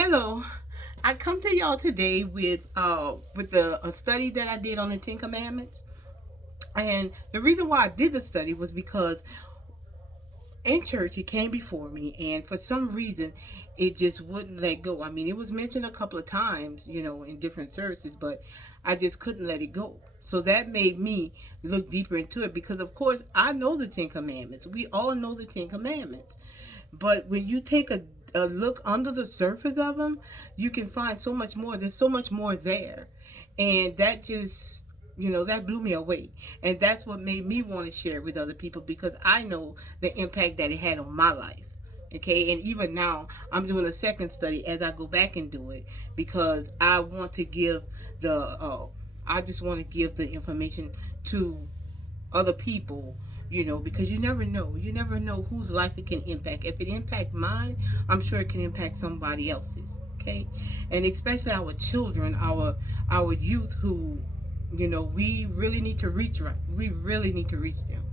Hello, I come to y'all today with a study that I did on the Ten Commandments, and the reason why I did the study was because in church it came before me, and for some reason it just wouldn't let go. I mean, it was mentioned a couple of times, in different services, but I just couldn't let it go. So that made me look deeper into it because, of course, I know the Ten Commandments. We all know the Ten Commandments. But when you take a look under the surface of them, you can find so much more. There's so much more there. And that just, that blew me away. And that's what made me want to share it with other people because I know the impact that it had on my life. Okay, and even now I'm doing a second study as I go back and do it because I want to give I just want to give the information to other people, because you never know whose life it can impact. If it impacts mine, I'm sure it can impact somebody else's. Okay, and especially our children, our youth, who, we really need to reach. Right, we really need to reach them.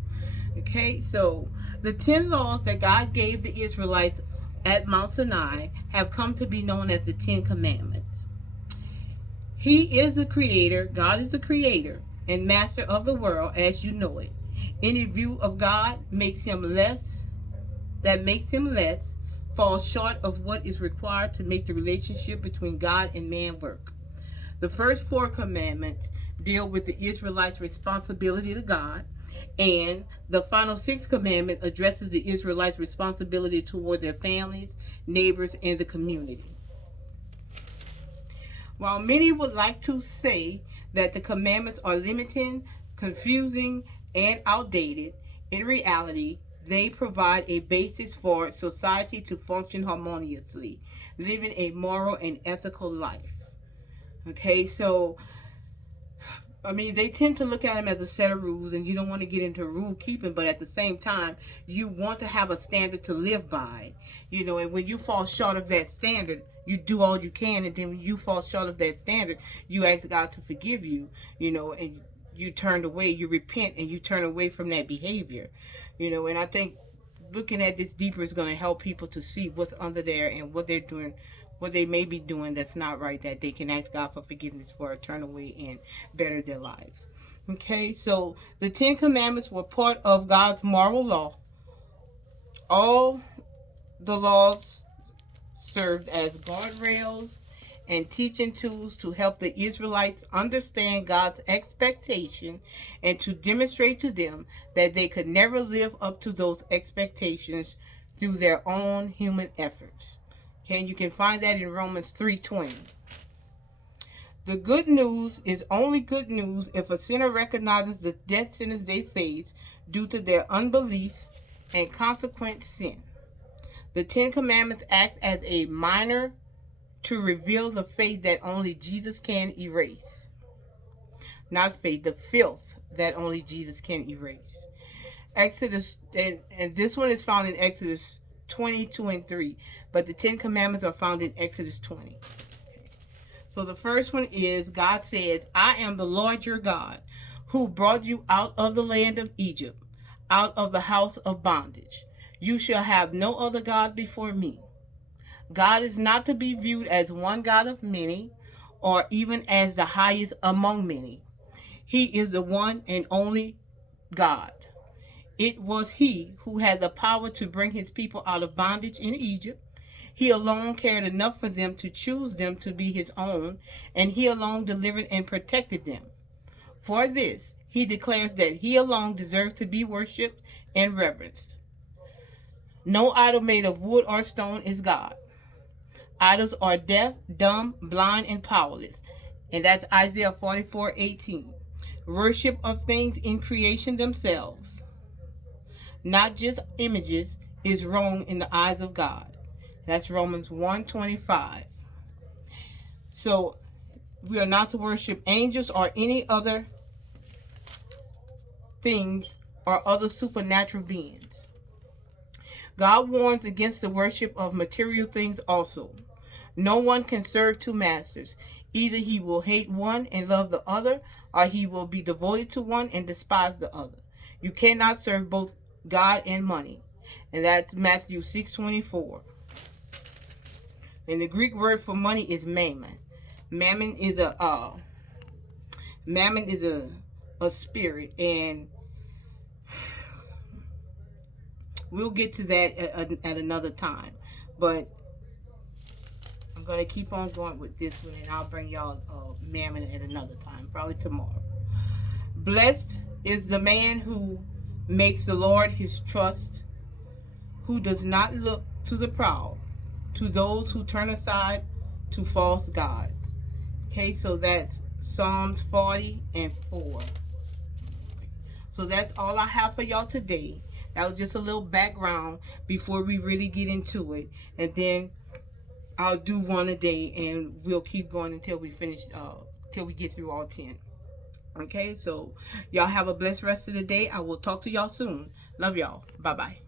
Okay, so the 10 laws that God gave the Israelites at Mount Sinai have come to be known as the 10 Commandments. He is the creator, God is the creator and master of the world as you know it. Any view of God makes him less, falls short of what is required to make the relationship between God and man work. The first four commandments deal with the Israelites' responsibility to God, and the final sixth commandment addresses the Israelites' responsibility toward their families, neighbors, and the community. While many would like to say that the commandments are limiting, confusing, and outdated, in reality, they provide a basis for society to function harmoniously, living a moral and ethical life. Okay, so I mean, they tend to look at them as a set of rules, and you don't want to get into rule keeping, but at the same time, you want to have a standard to live by, and when you fall short of that standard, you do all you can, and then when you fall short of that standard, you ask God to forgive you, and you turn away, you repent, and you turn away from that behavior, and I think looking at this deeper is going to help people to see what's under there and what they're doing, what they may be doing that's not right, that they can ask God for forgiveness for a turn away and better their lives. Okay, so the Ten Commandments were part of God's moral law. All the laws served as guardrails and teaching tools to help the Israelites understand God's expectation and to demonstrate to them that they could never live up to those expectations through their own human efforts. Okay, and you can find that in Romans 3:20. The good news is only good news if a sinner recognizes the death sentence they face due to their unbelief and consequent sin. The Ten Commandments act as a minor to reveal the faith that only Jesus can erase. Not faith, the filth that only Jesus can erase. Exodus, and this one is found in Exodus 22 and 3, but the Ten Commandments are found in Exodus 20. So the first one is God says, I am the Lord your God who brought you out of the land of Egypt, out of the house of bondage. You shall have no other God before me. God is not to be viewed as one God of many, or even as the highest among many. He is the one and only God. It was He who had the power to bring His people out of bondage in Egypt. He alone cared enough for them to choose them to be His own, and He alone delivered and protected them. For this, He declares that He alone deserves to be worshipped and reverenced. No idol made of wood or stone is God. Idols are deaf, dumb, blind, and powerless. And that's Isaiah 44:18. Worship of things in creation themselves, not just images, is wrong in the eyes of God. That's Romans 1:25. So we are not to worship angels or any other things or other supernatural beings. God warns against the worship of material things also. No one can serve two masters. Either he will hate one and love the other, or he will be devoted to one and despise the other. You cannot serve both God and money. And that's Matthew 6:24. And the Greek word for money is mammon. Mammon is a spirit, and we'll get to that at another time. But I'm going to keep on going with this one, and I'll bring y'all mammon at another time, probably tomorrow. Blessed is the man who makes the Lord his trust, who does not look to the proud, to those who turn aside to false gods. Okay, so that's Psalms 40:4. So that's all I have for y'all today. That was just a little background before we really get into it. And then I'll do one a day, and we'll keep going until we finish, till we get through all 10. Okay, so y'all have a blessed rest of the day. I will talk to y'all soon. Love y'all. Bye-bye.